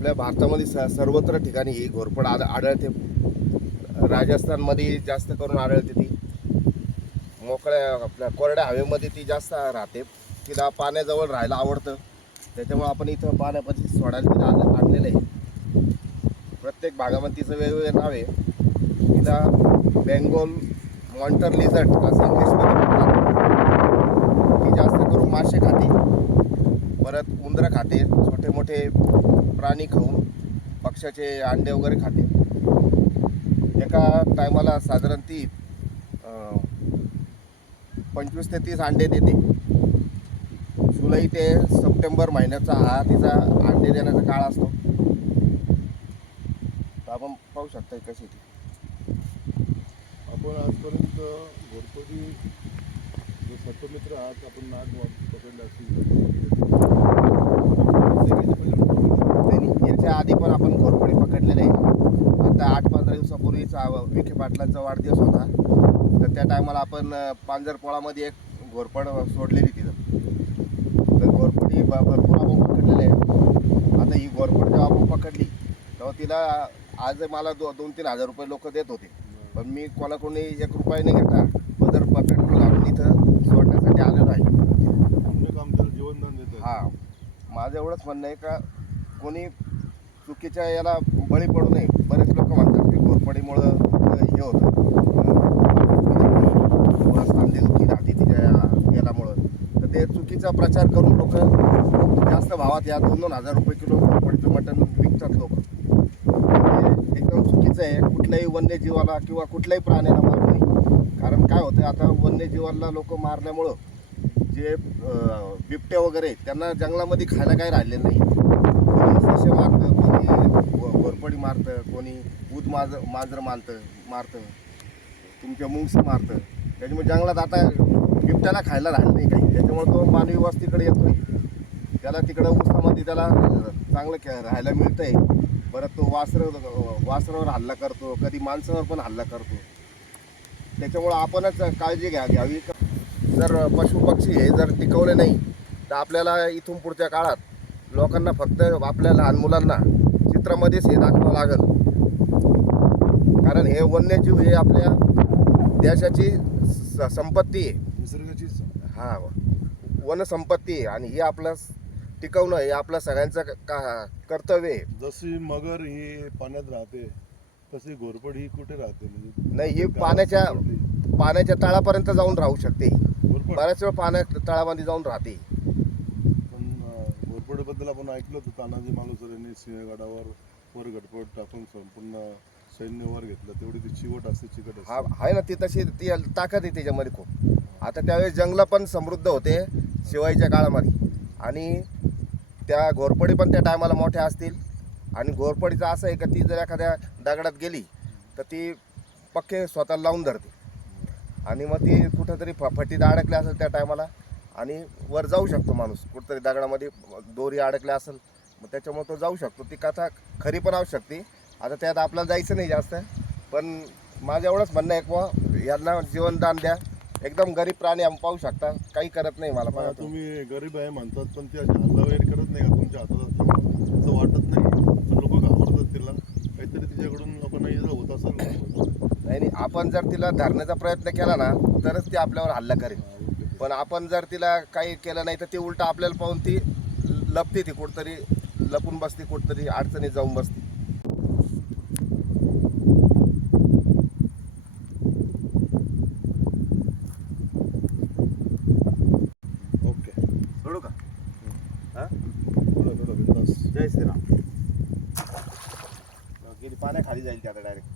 आपल्या भारतामध्ये सर्वत्र ठिकाणी ही घोरपड आढळते. राजस्थानमध्ये जास्त करून आढळते ती. मोकळ्या आपल्या कोरड्या हवेमध्ये ती जास्त राहते. तिला पाण्याजवळ राहायला आवडतं. त्याच्यामुळे आपण इथं पाण्यापाशी सोडायला तिला आणलेलं आहे. प्रत्येक भागामध्ये तिचं वेगवेगळं नाव आहे. तिला बेंगॉल मॉनिटर लिझर्ड असं इंग्लिशमध्ये म्हणतात. ती जास्त करून मासे खाते, परत उंदरं खाते, छोटे मोठे प्राणी खाऊन पक्ष्याचे अंडे वगैरे खाते. एका टायमाला साधारण ती 25 ते 30 अंडे देते. जुलै ते सप्टेंबर महिन्याचा हा तिचा अंडे देण्याचा काळ असतो. तर आपण पाहू शकता कशी ती. आपण आजपर्यंत घोरपडी जो सर्पमित्र आहात, आपण नाग पकडले असतील याच्या आधी पण आपण घोरपडी पकडलेले आहे. आता 8-15 दिवसापूर्वीचा विखे पाटलांचा वाढदिवस होता. तर त्या टायमाला आपण पांजरपोळामध्ये एक घोरपड सोडलेली तिथं. तर घोरपडी भरपूर आपण पकडलेले आहे. आता ही घोरपड जेव्हा आपण पकडली तेव्हा तिला आज मला 2-3 हजार रुपये लोक देत होते. पण मी कोणाकोणी 1 रुपया नाही घेता बदर पेट्रोल घालून इथं सोडण्यासाठी आलेलो आहे. पुण्य काम त्याला जीवनदान देतं. हां, माझं एवढंच म्हणणं आहे का कोणी चुकीच्या याला बळी पडू नये. बरेच लोक म्हणतात की घोरपडीमुळं हे होतं, सांधेदुखी राहते तिच्या यालामुळं. तर ते चुकीचा प्रचार करून लोक खूप जास्त भावात या 2-2 हजार रुपये किलो घोरपडीचं मटण विकतात लोक. ते एकदम चुकीचं आहे. कुठल्याही वन्यजीवाला किंवा कुठल्याही प्राण्याला मारू नये. कारण काय होतं, आता वन्यजीवाला लोक मारल्यामुळं जे बिबटे वगैरे त्यांना जंगलामध्ये खायला काही राहिलेलं नाही. कोणी ससे मारतं, कोणी घोरपडी मारतं, कोणी मांजर मारतं, तुमच्या मुंगसं मारतं. त्याच्यामुळे जंगलात आता बिबट्याला खायला राहिलं नाही काही. त्याच्यामुळे तो मानवी वस्तीकडे येतोय. त्याला तिकडं उसामध्ये त्याला चांगलं राहायला मिळतं आहे. परत तो वासरावर हल्ला करतो, कधी माणसावर पण हल्ला करतो. त्याच्यामुळं आपणच काळजी घ्यावी. जर पशुपक्षी हे जर टिकवले नाही तर आपल्याला इथून पुढच्या काळात लोकांना फक्त आपल्या लहान मुलांना चित्रामध्येच हे दाखवावं लागेल. कारण हे वन्यजीव हे आपल्या देशाची संपत्ती आहे, निसर्गाची. हा वनसंपत्ती आहे. आणि हे आपलं टिकवणं हे आपल्या सगळ्यांचं कर्तव्य आहे. जशी मगर ही पाण्यात राहते तशी घोरपड ही कुठे राहते? म्हणजे नाही, ही पाण्याच्या तळापर्यंत जाऊन राहू शकते. घोरपड. बऱ्याच वेळ पाण्याच्या तळामध्ये जाऊन राहते. पण घोरपडीबद्दल आपण ऐकलं होतं, तानाजी मालुसरे यांनी सिंहगडावर वर घटपट टाकून संपूर्ण सैन्य वर घेतलं. तेवढी ती चिकट असते. हा आहे ना, ती तशी ती ताकद आहे त्याच्यामध्ये खूप. आता त्यावेळेस जंगलं पण समृद्ध होते शिवाजीच्या काळामध्ये. आणि त्या घोरपडी पण त्या टायमाला मोठ्या असतील. आणि घोरपडीचं असं आहे का ती जर एखाद्या दगडात गेली तर ती पक्के स्वतःला लावून धरते. आणि मग ती कुठंतरी फटीत अडकली असेल त्या टायमाला आणि वर जाऊ शकतो माणूस. कुठंतरी दगडामध्ये दोरी अडकली असेल मग त्याच्यामुळे तो जाऊ शकतो. ती कथा खरी पण असू शकते. आता त्यात आपल्याला जायचं नाही जास्त. पण माझं एवढंच म्हणणं आहे की यांना जीवनदान द्या. एकदम गरीब प्राणी आपण पाहू शकता, काही करत नाही. मला पण तुम्ही गरीब आहे म्हणतात, पण ती अशी हल्ला वगैरे करत नाही का तुमच्या हातात? असं वाटत नाही? पण लोक घाबरतात तिला, काहीतरी तिच्याकडून लोकांना इजा होत असेल. नाही, आपण जर तिला धरण्याचा प्रयत्न केला ना तरच ती आपल्यावर हल्ला करेल. पण आपण जर तिला काही केलं नाही तर ती उलट आपल्याला पाहून ती लपते, ती कुठतरी लपून बसते, कुठतरी अडचणीत जाऊन बसते. ओके, सोडू का? हां, जय श्रीराम. गेली पाण्याखाली जाईल की आता डायरेक्ट.